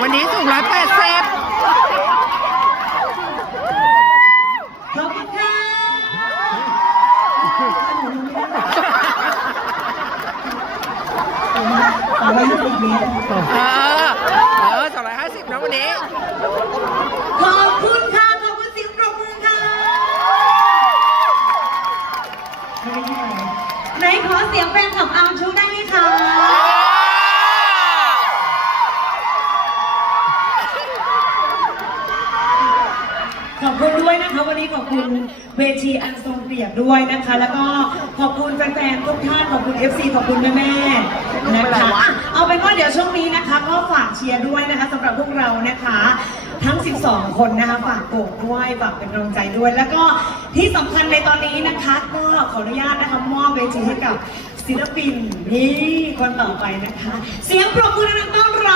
วันนี้สูงร้อยแปดเซฟ เออเออสองร้อยห้าสิบนะวันนี้ขอบคุณค่ะ ขอบคุณเสียงปรบมือค่ะไม่ได้ที่ไหนไหนขอเสียงแฟนคลับอาร์มชูได้ไหมคะ ขอบคุณด้วยนะคะวันนี้ขอบคุณเวทีอันทรงเปียบด้วยนะคะ แล้วก็ขอบคุณแฟนๆทุกท่านขอบคุณ FC ขอบคุณแม่ๆนะคะเอาเป็นว่าเดี๋ยวช่วงนี้นะคะ ก็ฝากเชียร์ด้วยนะคะสำหรับพวกเรานะคะ ทั้ง 12 คนนะคะฝากโกกด้วยฝากเป็นกำลังใจด้วย แล้วก็ที่สำคัญในตอนนี้นะคะ ก็ขออนุญาตนะคะมอบเวทีให้กับศิลปินนี่คนต่อไปนะคะ เสียงปรบมือดังต้อนรับ